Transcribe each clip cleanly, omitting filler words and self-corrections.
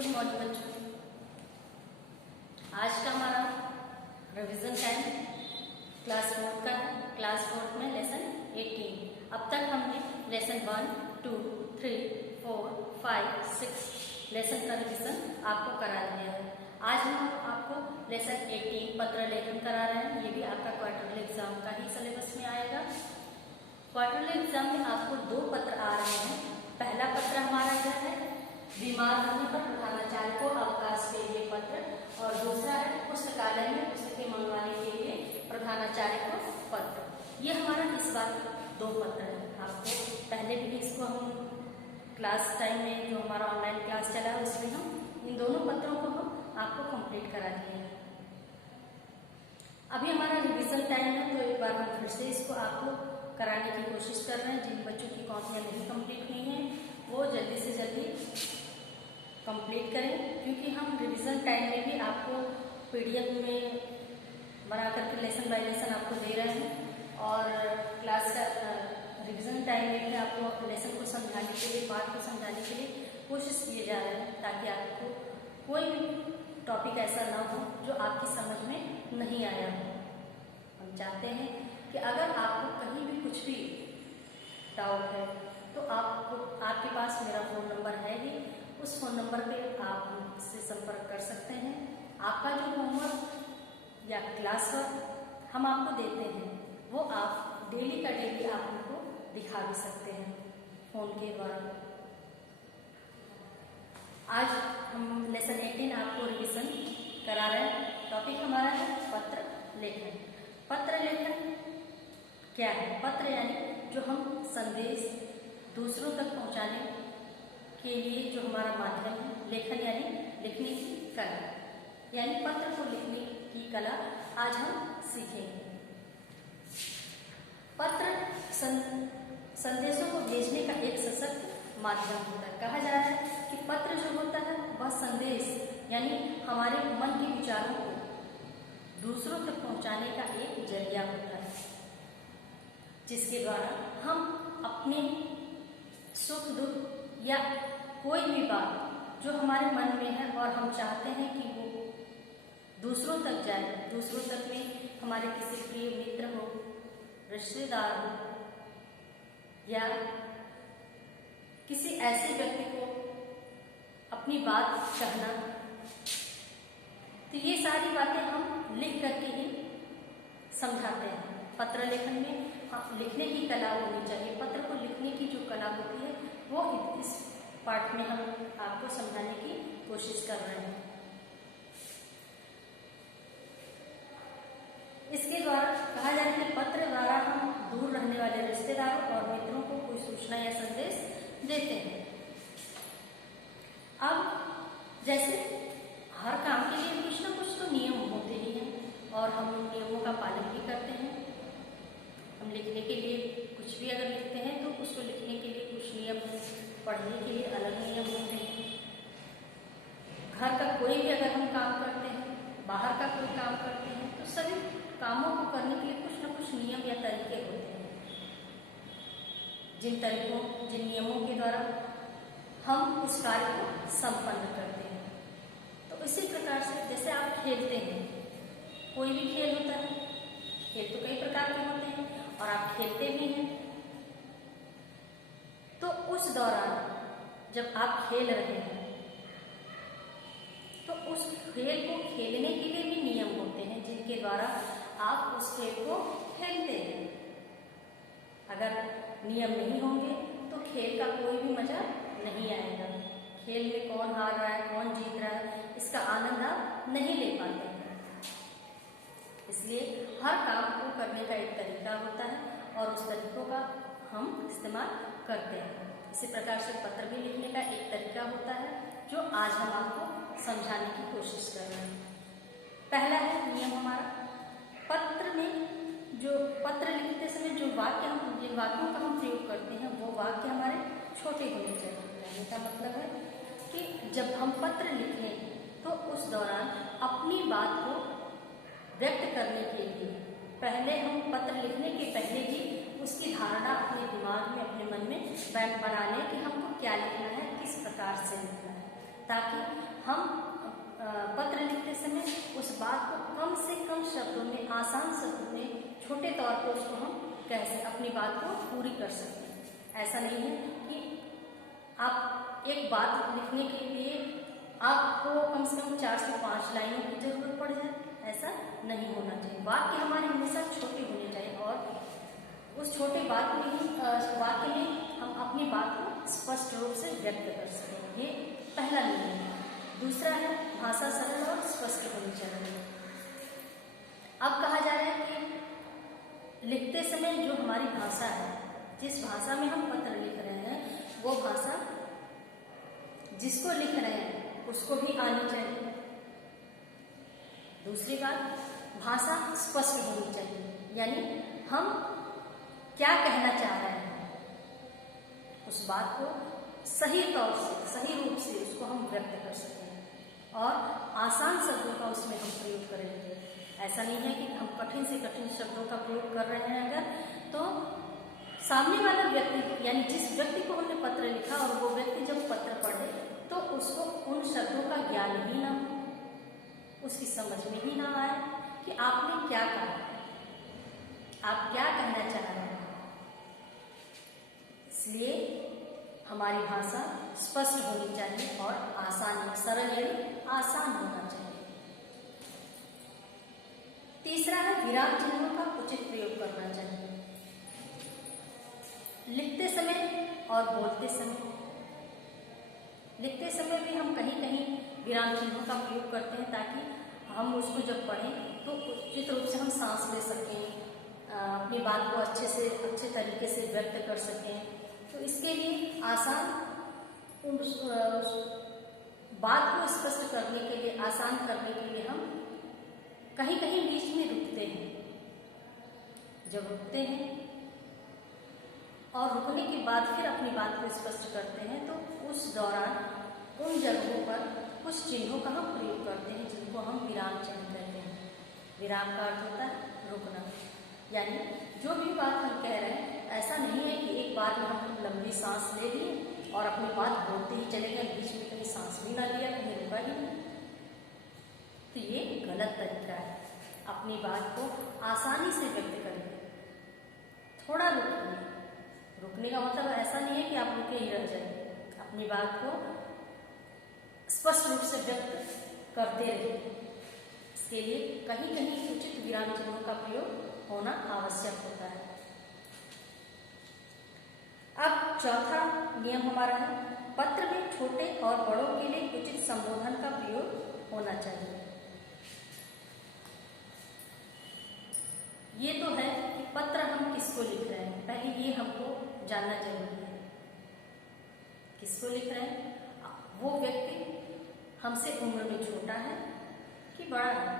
Good morning बच्चों। आज का हमारा रिवीजन टाइम क्लास 4 का है। क्लास 4 में लेसन 18। अब तक हमने लेसन 1, 2, 3, 4, 5, 6 लेसन का रिवीजन आपको करा दिया है। आज हम आपको लेसन 18 पत्र लेखन करा रहे हैं। ये भी आपका क्वार्टरली एग्जाम का ही सिलेबस में आएगा। क्वार्टरली एग्जाम में आपको 2 पत्र आ रहे हैं। पहला पत्र हमारा यह है बीमार होने पर प्रधानाचार्य को अवकाश के लिए पत्र, और दूसरा है पुस्तकालय में पुस्तकें मंगवाने के लिए प्रधानाचार्य को पत्र। ये हमारा इस बार 2 पत्र है। आपको पहले भी इसको हम क्लास टाइम में जो हमारा ऑनलाइन क्लास चला है उसमें हम इन दोनों पत्रों को हम आपको कंप्लीट करा दिए हैं। अभी हमारा रिवीजन टाइम है, तो एक बार हम फिर से इसको आपको कराने की कोशिश कर रहे हैं। जिन बच्चों की कॉपियाँ नहीं कंप्लीट हुई हैं वो जल्दी से जल्दी कंप्लीट करें, क्योंकि हम रिवीजन टाइम में भी आपको पीडीएफ में बना करके लेसन बाय लेसन आपको दे रहे हैं, और क्लास का रिवीजन टाइम में भी आपको लेसन को समझाने के लिए, पाठ को समझाने के लिए कोशिश किए जा रहे हैं, ताकि आपको कोई भी टॉपिक ऐसा ना हो जो आपकी समझ में नहीं आया हो। हम चाहते हैं कि अगर आपको कहीं भी कुछ भी डाउट है तो आपके पास मेरा फ़ोन नंबर है ही, उस फ़ोन नंबर पे आप मुझसे संपर्क कर सकते हैं। आपका जो होमवर्क या क्लास वर्क हम आपको देते हैं वो आप डेली का डेली आप उनको दिखा भी सकते हैं फ़ोन के द्वारा। आज हम लेसन 18 आपको रिवीजन करा रहे हैं। टॉपिक हमारा है पत्र लेखन। पत्र लेखन क्या है? पत्र यानी जो हम संदेश दूसरों तक पहुंचाने के लिए जो हमारा माध्यम है। लेखन यानी लिखने की कला, यानी पत्र को लिखने की कला आज हम सीखेंगे। पत्र संदेशों को भेजने का एक सशक्त माध्यम होता है। कहा जा रहा है कि पत्र जो होता है वह संदेश यानी हमारे मन के विचारों को दूसरों तक पहुंचाने का एक जरिया होता है, जिसके द्वारा हम अपने सुख दुख या कोई भी बात जो हमारे मन में है और हम चाहते हैं कि वो दूसरों तक जाए, दूसरों तक में हमारे किसी प्रिय मित्र हो, रिश्तेदार हो, या किसी ऐसे व्यक्ति को अपनी बात कहना, तो ये सारी बातें हम लिख करके ही समझाते हैं। पत्र लेखन में लिखने की कला होनी चाहिए। पत्र को लिखने की जो कला होती है वो इस पाठ में हम आपको समझाने की कोशिश कर रहे हैं। इसके द्वारा कहा जाए कि पत्र द्वारा हम दूर रहने वाले रिश्तेदारों और मित्रों को कोई सूचना या संदेश देते हैं। अब जैसे हर काम के लिए कुछ ना कुछ तो नियम होते ही हैं, और हम उन नियमों का पालन भी करते हैं। हम लिखने के लिए कुछ भी अगर लिखते हैं तो उसको लिखने के लिए कुछ नियम हैं, पढ़ने के लिए अलग नियम होते हैं। घर का कोई भी अगर हम काम करते हैं, बाहर का कोई काम करते हैं, तो सभी कामों को करने के लिए कुछ ना कुछ नियम या तरीके होते हैं, जिन नियमों के द्वारा हम उस कार्य को संपन्न करते हैं। तो इसी प्रकार से जैसे आप खेलते हैं, कोई भी खेल होता है, खेल तो कई प्रकार के होते हैं और आप खेलते भी हैं, तो उस दौरान जब आप खेल रहे हैं तो उस खेल को खेलने के लिए भी नियम होते हैं, जिनके द्वारा आप उस खेल को खेलते हैं। अगर नियम नहीं होंगे तो खेल का कोई भी मजा नहीं आएगा। खेल में कौन हार रहा है, कौन जीत रहा है, इसका आनंद आप नहीं ले पाते हैं। इसलिए हर काम को करने का एक तरीका होता है और उस तरीकों का हम इस्तेमाल करते हैं। इसी प्रकार से पत्र भी लिखने का एक तरीका होता है, जो आज हम आपको समझाने की कोशिश कर रहे हैं। पहला है नियम हमारा, पत्र में जो पत्र लिखते समय जो जिन वाक्यों का हम प्रयोग करते हैं वो वाक्य हमारे छोटे होने चाहिए। कहने का मतलब है कि जब हम पत्र लिखें तो उस दौरान अपनी बात को व्यक्त करने के लिए पहले हम पत्र लिखने के पहले ही उसकी धारणा अपने दिमाग में, अपने मन में बना लें कि हमको क्या लिखना है, किस प्रकार से लिखना है, ताकि हम पत्र लिखते समय उस बात को कम से कम शब्दों में, आसान शब्दों में, छोटे तौर पर उसको हम कैसे अपनी बात को पूरी कर सकते। ऐसा नहीं है कि आप एक बात लिखने के लिए आपको कम से कम 4 से 5 लाइनों की जरूरत पड़ जाए, ऐसा नहीं होना चाहिए। वाक्य हमारे हमेशा छोटे होने चाहिए और उस छोटे वाक्य में हम अपनी बात को स्पष्ट रूप से व्यक्त कर सकें। ये पहला नियम है। दूसरा है भाषा सरल और स्पष्ट होनी चाहिए। अब कहा जा रहा है कि लिखते समय जो हमारी भाषा है, जिस भाषा में हम पत्र लिख रहे हैं, वो भाषा जिसको लिख रहे हैं उसको भी आनी चाहिए। दूसरी बात, भाषा स्पष्ट होनी चाहिए, यानी हम क्या कहना चाह रहे हैं उस बात को सही तौर से, सही रूप से उसको हम व्यक्त कर सकें और आसान शब्दों का उसमें हम प्रयोग करेंगे। ऐसा नहीं है कि हम कठिन से कठिन शब्दों का प्रयोग कर रहे हैं अगर, तो सामने वाला व्यक्ति, यानी जिस व्यक्ति को हमने पत्र लिखा और वो व्यक्ति जब पत्र पढ़े तो उसको उन शब्दों का ज्ञान ही ना हो, उसकी समझ में ही ना आए कि आपने क्या कहा, आप क्या कहना चाह रहे हैं। इसलिए हमारी भाषा स्पष्ट होनी चाहिए और आसान, सरल यानी आसान होना चाहिए। तीसरा है विराम चिन्हों का उचित प्रयोग करना चाहिए। लिखते समय और बोलते समय, लिखते समय भी हम कहीं कहीं विराम चिन्हों का प्रयोग करते हैं ताकि हम उसको जब पढ़ें तो उचित रूप से हम सांस ले सकें, अपनी बात को अच्छे तरीके से व्यक्त कर सकें। तो इसके लिए आसान बात को स्पष्ट करने के लिए, आसान करने के लिए हम कहीं कहीं बीच में रुकते हैं। जब रुकते हैं और रुकने के बाद फिर अपनी बात को स्पष्ट करते हैं तो उस दौरान उन जगहों पर कुछ चिन्हों का हम प्रयोग करते हैं जिनको हम विराम चिन्ह कहते हैं। विराम का अर्थ होता है रुकना, यानी जो भी बात हम कह रहे हैं, ऐसा नहीं है कि एक बार में हम लंबी सांस ले लिए और अपनी बात बोलते ही चले गए, बीच में कहीं सांस भी ना लिया, कहीं रुका ही नहीं। तो ये गलत तरीका है। अपनी बात को आसानी से व्यक्त करेंगे, थोड़ा रुकिए। रुकने का मतलब ऐसा नहीं है कि आप रुके ही रह जाएंगे, अपनी बात को स्पष्ट रूप से व्यक्त करते रहिए। इसके लिए कहीं कहीं उचित विराम चिन्हों का प्रयोग होना आवश्यक होता है। अब चौथा नियम हमारा है, पत्र में छोटे और बड़ों के लिए उचित संबोधन का प्रयोग होना चाहिए। ये तो है कि पत्र हम किसको लिख रहे हैं, पहले ये हमको जानना जरूरी है। किसको लिख रहे हैं? वो व्यक्ति हमसे उम्र में छोटा है कि बड़ा है,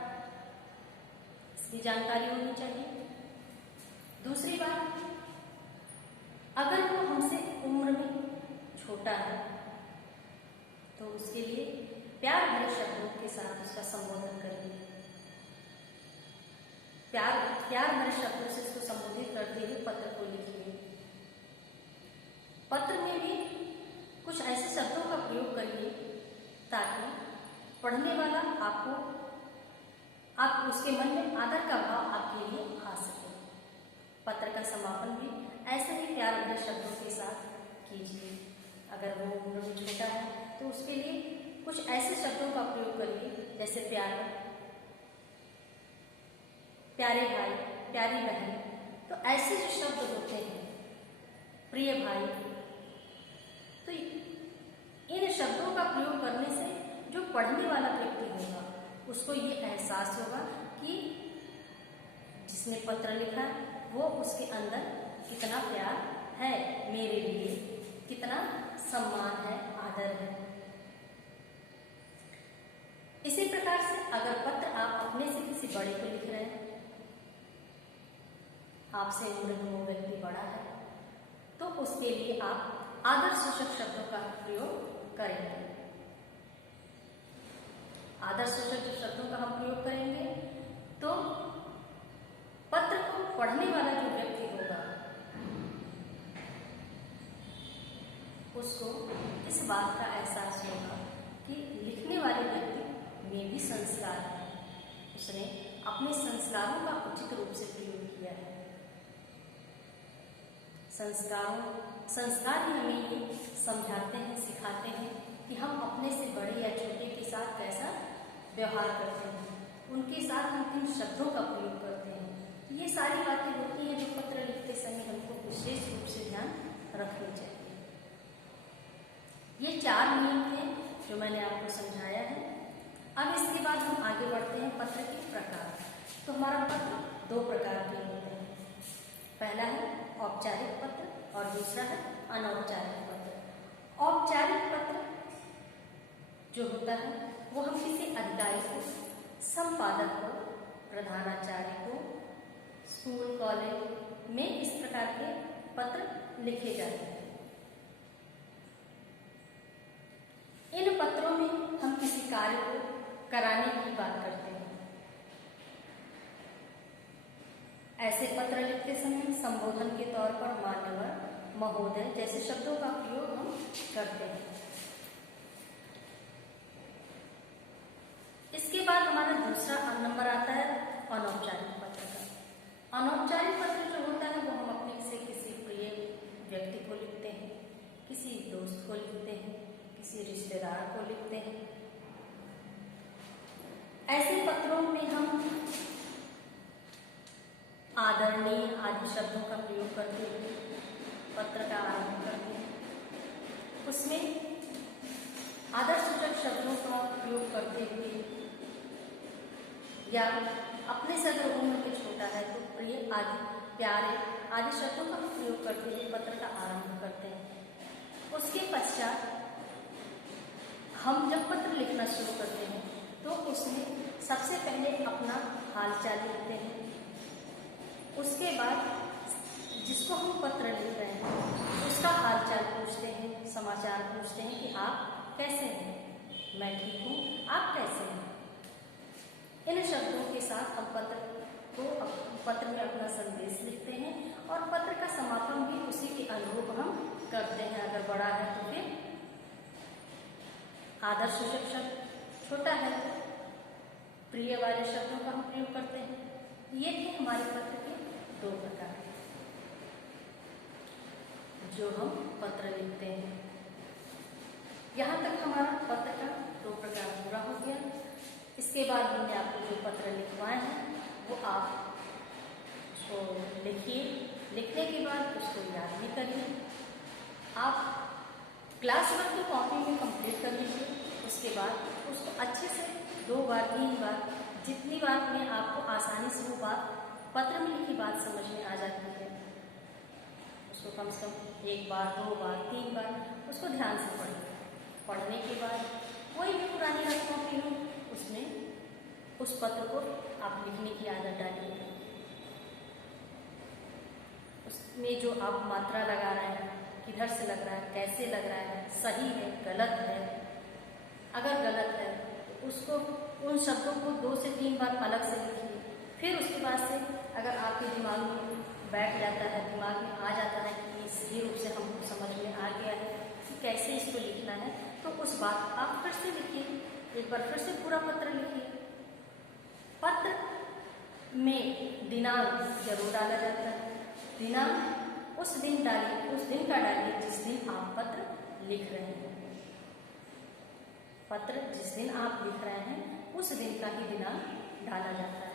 इसकी जानकारी होनी चाहिए। दूसरी बात, अगर वो हमसे उम्र में छोटा है तो उसके लिए प्यार भरे शब्दों के साथ उसका संबोधन करिए। प्यार भरे शब्दों से उसको संबोधित करते हुए पत्र को लिखिए। पत्र में भी कुछ ऐसे शब्दों का प्रयोग करिए ताकि पढ़ने वाला आप उसके मन में आदर का भाव आपके लिए आ सके। पत्र का समापन भी ऐसे ही प्यार भरे शब्दों के साथ कीजिए। अगर वो उम्र में छोटा है तो उसके लिए कुछ ऐसे शब्दों का प्रयोग करिए जैसे प्यारे भाई, प्यारी बहन। तो ऐसे जो शब्द होते हैं, प्रिय भाई, तो इन शब्दों का प्रयोग करने से जो पढ़ने वाला व्यक्ति होगा उसको ये एहसास होगा कि जिसने पत्र लिखा वो उसके अंदर कितना प्यार है मेरे लिए, कितना सम्मान है, आदर है। इसी प्रकार से अगर पत्र आप अपने से किसी बड़े को लिख रहे हैं, आपसे उम्र में वो व्यक्ति बड़ा है, तो उसके लिए आप आदर सूचक शब्दों का प्रयोग करेंगे। आदर सूचक शब्दों का हम प्रयोग करेंगे तो पत्र को पढ़ने वाला जो व्यक्ति होगा उसको इस बात का एहसास होगा कि लिखने वाले व्यक्ति में भी संस्कार है, उसने अपने संस्कारों का उचित रूप से प्रयोग किया है। संस्कार ही हमें ये समझाते हैं, सिखाते हैं कि हम अपने से बड़े या छोटे के साथ कैसा व्यवहार करते हैं, उनके साथ हम किन शब्दों का प्रयोग करते हैं। ये सारी बातें होती हैं जो पत्र लिखते समय हमको विशेष रूप से ध्यान रखनी चाहिए। ये 4 नियम थे जो मैंने आपको समझाया है। अब इसके बाद हम आगे बढ़ते हैं पत्र के प्रकार। तो हमारा पत्र 2 प्रकार के होते हैं। पहला है औपचारिक पत्र और दूसरा है अनौपचारिक पत्र। औपचारिक पत्र जो होता है वो हम किसी अधिकारी को, संपादक को, प्रधानाचार्य को, स्कूल कॉलेज में इस प्रकार के पत्र लिखे जाते हैं। इन पत्रों में हम किसी कार्य को कराने की बात करते हैं। ऐसे पत्र लिखते समय संबोधन के तौर पर मान्यवर, महोदय जैसे शब्दों का प्रयोग हम करते हैं। इसके बाद हमारा दूसरा नंबर आता है अनौपचारिक पत्र का। अनौपचारिक पत्र जो होता है वो हम अपने से किसी प्रिय व्यक्ति को लिखते हैं, किसी दोस्त को लिखते हैं, किसी रिश्तेदार को लिखते हैं। ऐसे पत्रों में हम आदरणीय आदि शब्दों का प्रयोग करते हुए पत्र का आरंभ करते हैं। उसमें आदरसूचक शब्दों का प्रयोग करते हुए या अपने से अगर उम्र के छोटा है तो प्रिय आदि, प्यारे आदि शब्दों का प्रयोग करते हुए पत्र का आरंभ करते हैं। उसके पश्चात हम जब पत्र लिखना शुरू करते हैं तो उसमें सबसे पहले अपना हालचाल लिखते हैं। उसके बाद जिसको हम पत्र लिख रहे हैं उसका हालचाल पूछते हैं, समाचार पूछते हैं कि आप कैसे हैं, मैं ठीक हूँ, आप कैसे हैं। इन शब्दों के साथ हम पत्र में अपना संदेश लिखते हैं और पत्र का समापन भी उसी के अनुरूप हम करते हैं। अगर बड़ा है तो फिर आदरसूचक शब्द, छोटा है तो प्रिय वाले शब्दों का हम प्रयोग करते हैं। ये थे हमारे पत्र के 2 प्रकार जो हम पत्र लिखते हैं। यहाँ तक हमारा पत्र का 2 प्रकार पूरा हो गया। इसके बाद हमने आपको जो पत्र लिखवाए हैं वो आप उसको लिखिए। लिखने के बाद उसको याद भी करिए। आप क्लास वर्क की कॉपी में कंप्लीट कर लीजिए। उसके बाद उसको अच्छे से 2 बार 3 बार, जितनी बार में आपको आसानी से वो बात पत्र में लिखी बात समझ में आ जाती है, उसको कम से कम 1 बार 2 बार 3 बार उसको ध्यान से पढ़िए। पढ़ने के बाद कोई भी पुरानी रफ कॉपी हो उसमें उस पत्र को आप लिखने की आदत डालिए। उसमें जो आप मात्रा लगा रहे हैं, किधर से लग रहा है, कैसे लग रहा है, सही है, गलत है। अगर गलत है तो उसको, उन शब्दों को 2 से 3 बार अलग से लिखिए। फिर उसके बाद से अगर आपके दिमाग में बैठ जाता है, दिमाग में आ जाता है कि सही रूप से हमको समझ में आ गया है कि कैसे इसको लिखना है, तो उस बात आप फिर से लिखिए। एक बार फिर से पूरा पत्र लिखिए। पत्र में दिनांक जरूर डाला जाता है। दिनांक उस दिन डालिए, उस दिन का डालिए जिस दिन आप पत्र लिख रहे हैं। पत्र जिस दिन आप लिख रहे हैं उस दिन का ही दिनांक डाला जाता है।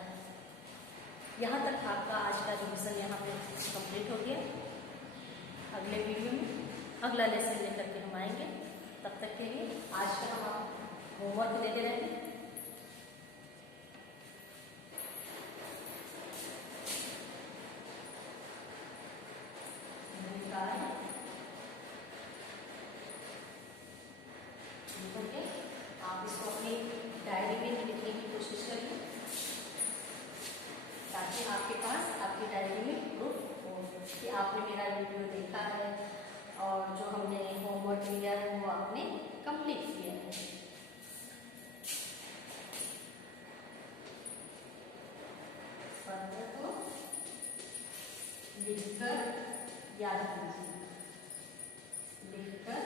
यहाँ तक आपका आज का रिवीजन यहाँ पे कंप्लीट हो गया। अगले वीडियो में अगला लेसन लेकर के हम आएंगे। तब तक के लिए आज का हम होमवर्क देते रहेंगे। आप इसको अपनी डायरी में लिखने की कोशिश करिए ताकि आपके पास आपकी डायरी में प्रूफ हो कि आपने मेरा वीडियो देखा है और जो हमने होमवर्क लिया है वो आपने कंप्लीट किया है। पत्र को लिखकर याद कीजिए, लिखकर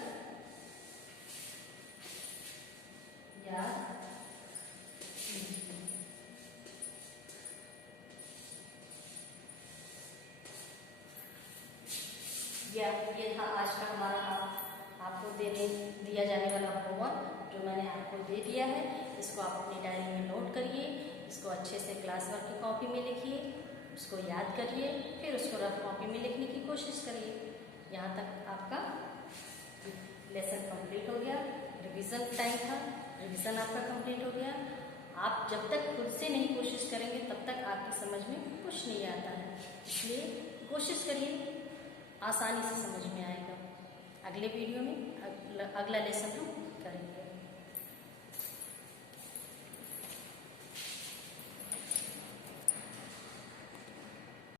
ये था आज का हमारा आपको दिया जाने वाला होमवर्क जो मैंने आपको दे दिया है। इसको आप अपनी डायरी में नोट करिए, इसको अच्छे से क्लास वर्क की कॉपी में लिखिए, उसको याद करिए, फिर उसको रफ कॉपी में लिखने की कोशिश करिए। यहाँ तक आपका लेसन कंप्लीट हो गया। रिवीजन टाइम था, रिवीजन आपका कंप्लीट हो गया। आप जब तक खुद से नहीं कोशिश करेंगे तब तक आपकी समझ में कुछ नहीं आता है, इसलिए कोशिश करिए, आसानी से समझ में आएगा। अगले वीडियो में अगला लेसन हम करेंगे।